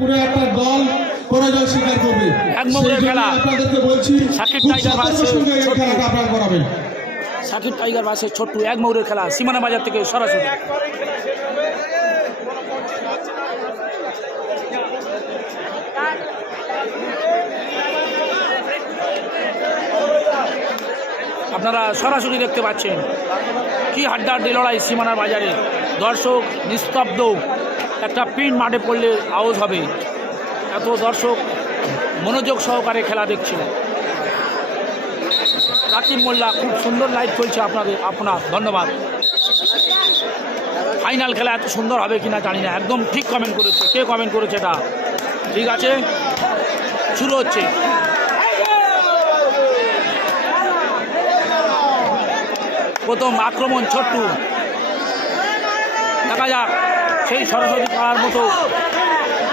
পুরো একটা দল পরাজয় স্বীকার করবে। আপনাদেরকে বলছি আপনারা করাবেন। সাকিব টাইগার বাসে ছোট্ট এক মৌরের খেলা সীমানা বাজার থেকে সরাসরি। আপনারা সরাসরি দেখতে পাচ্ছেন কি হাড্ডাহাড্ডি লড়াই সীমানার বাজারে। দর্শক নিস্তব্ধ। একটা পিন মাঠে পড়লে আওয়াজ হবে। এত দর্শক মনোযোগ সহকারে খেলা দেখছিল রাকিব মোল্লা, খুব সুন্দর লাইভ চলছে আপনাদের, আপনার, ধন্যবাদ। ফাইনাল খেলা এত সুন্দর হবে কিনা জানি না, একদম ঠিক কমেন্ট করেছে। কে কমেন্ট করেছে এটা? ঠিক আছে? শুরু হচ্ছে। প্রথম আক্রমণ, ছোট্টু। দেখা যাক। সেই সরস্বতী পাড়ার মতো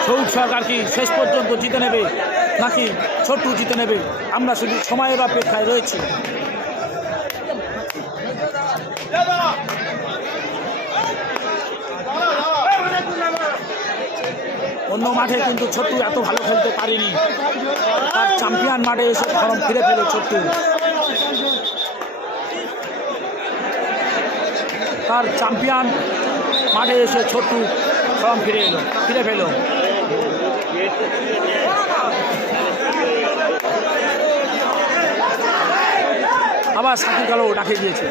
সৌক সরকার কি শেষ পর্যন্ত জিতে নেবে নাকি ছোট্টু জিতে নেবে? আমরা শুধু সময়ের অপেক্ষায় রয়েছি। অন্য মাঠে কিন্তু ছোট্টু এত ভালো খেলতে পারেনি। তার চ্যাম্পিয়ন মাঠে এসে ফরম ফিরে ফেলে ছোট্টু। তার চ্যাম্পিয়ন মাঠে এসে ছোট্টু ফর্ম ফিরে এলো ফিরে ফেলো আবার সাকিব কালো ডাকে দিয়েছে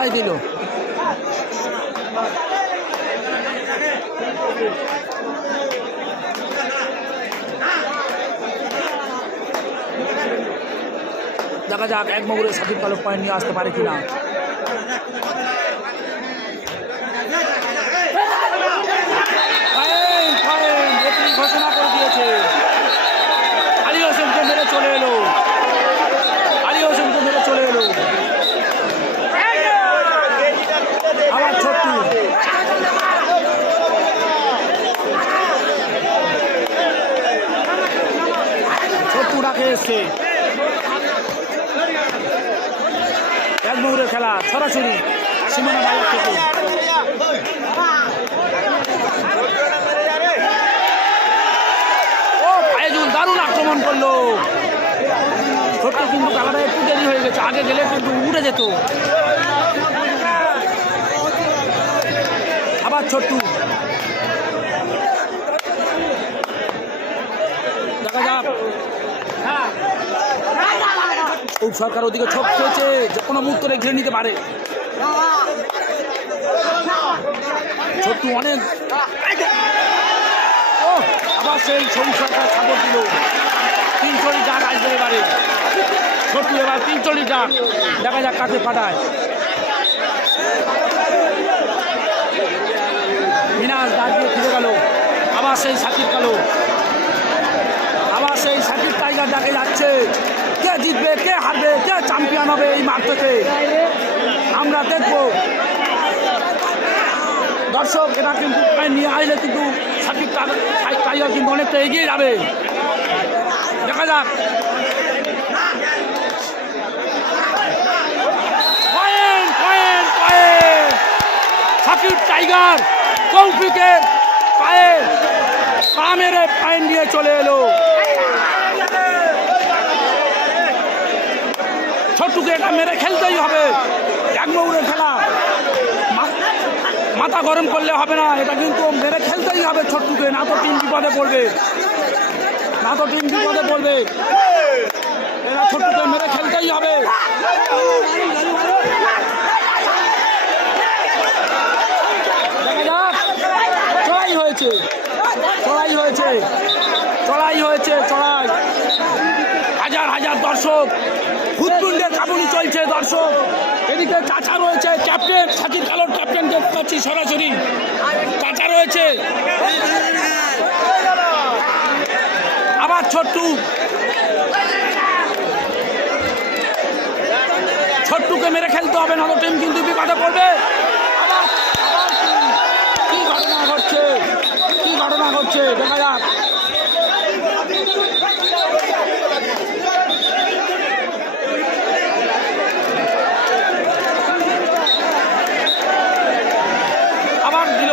চড়াই দিল। দেখা যাক এক মগুরে সাকিব কালো পয়েন্ট নিয়ে আসতে পারে কিনা ফাইন, ফাইন, রেফারি ঘোষণা করে দিয়েছে আলী হোসেনকে মেরে চলে এলো আলী হোসেনকে মেরে চলে এলো আবার ছোট্টু এসছে এক মুহূর্তের খেলা, সরাসরি সীমানা বাজার থেকে। ও দারুণ আক্রমণ করল। ছোট্ট কিন্তু খেলাটা একটু দেরি হয়ে গেছে, আগে গেলে কিন্তু উড়ে যেত। আবার ছোট্টু দেখা যাক খুব সরকার ওদিকে ছোপ খেয়েছে, যে কোনো মুহূর্তে ঘিরে নিতে পারে। ছোট্টু অনেক। আবার সেই সবুজ সরকার সাপোর্ট দিল। তিন চল্লিশ ডাক আসবে এবারে। ছোট্টু এবার তিন চল্লিশ ডাক দেখা যাক কাছে পাঠায়। মিনাস ডাক দিয়ে ফিরে গেল। আবার সেই সাকিব কালো। আবার সেই সাকিব টাইগার ডাকে যাচ্ছে। কে জিতবে, কে হারবে, কে চ্যাম্পিয়ন হবে এই মাঠ থেকে? আমরা দেখব। দর্শক, এটা কিন্তু নিয়ে আসলে কিন্তু টাইগার কিন্তু অনেকটা এগিয়ে যাবে। দেখা যাক। টাইগার কৌফিকের পায়ে পা মেরে পয়েন্ট দিয়ে চলে এলো। ছোট্টুকে এটা মেরে খেলতেই হবে। এক মৌরের খেলা। মাথা গরম করলে হবে না, এটা কিন্তু মেরে খেলতেই হবে ছোট্টুকে। না তো টিম বিপদে পড়বে। না তো টিম বিপদে পড়বে। এরা ছোট্টুকে মেরে খেলতেই হবে। চড়াই হয়েছে। চড়াই হয়েছে। চড়াই হয়েছে, চড়াই। হাজার হাজার দর্শক। হুদকুন্ডের কাবুলি চলছে, দর্শক। এদিকে চাচা রয়েছে, ক্যাপ্টেন সাকিব কালোর ক্যাপ্টেন দেখাচ্ছি সরাসরি। কাঁচা রয়েছে। আবার ছোট্টু। ছোট্টুকে মেরে খেলতে হবে না টিম কিন্তু বিপদে পড়বে। কি ঘটনা ঘটছে? কি ঘটনা ঘটছে? দেখা যাক আবার দিল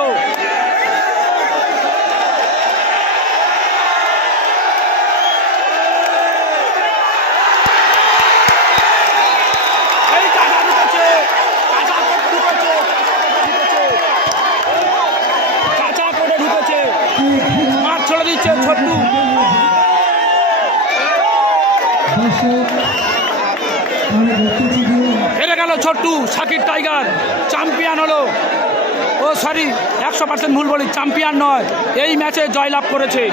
এই কাঁচা ঢুকেছে কাঁচা করে ঢুকেছে কাঁচা করে ঢুকেছে মাঠ ছেড়ে দিচ্ছে ছোট্টু হেরে গেল ছোট্টু, সাকিব টাইগার, চ্যাম্পিয়ন হলো। ও সরি একশো পার্সেন্ট ভুল বলি, চ্যাম্পিয়ন নয়। এই ম্যাচে জয়লাভ করেছে।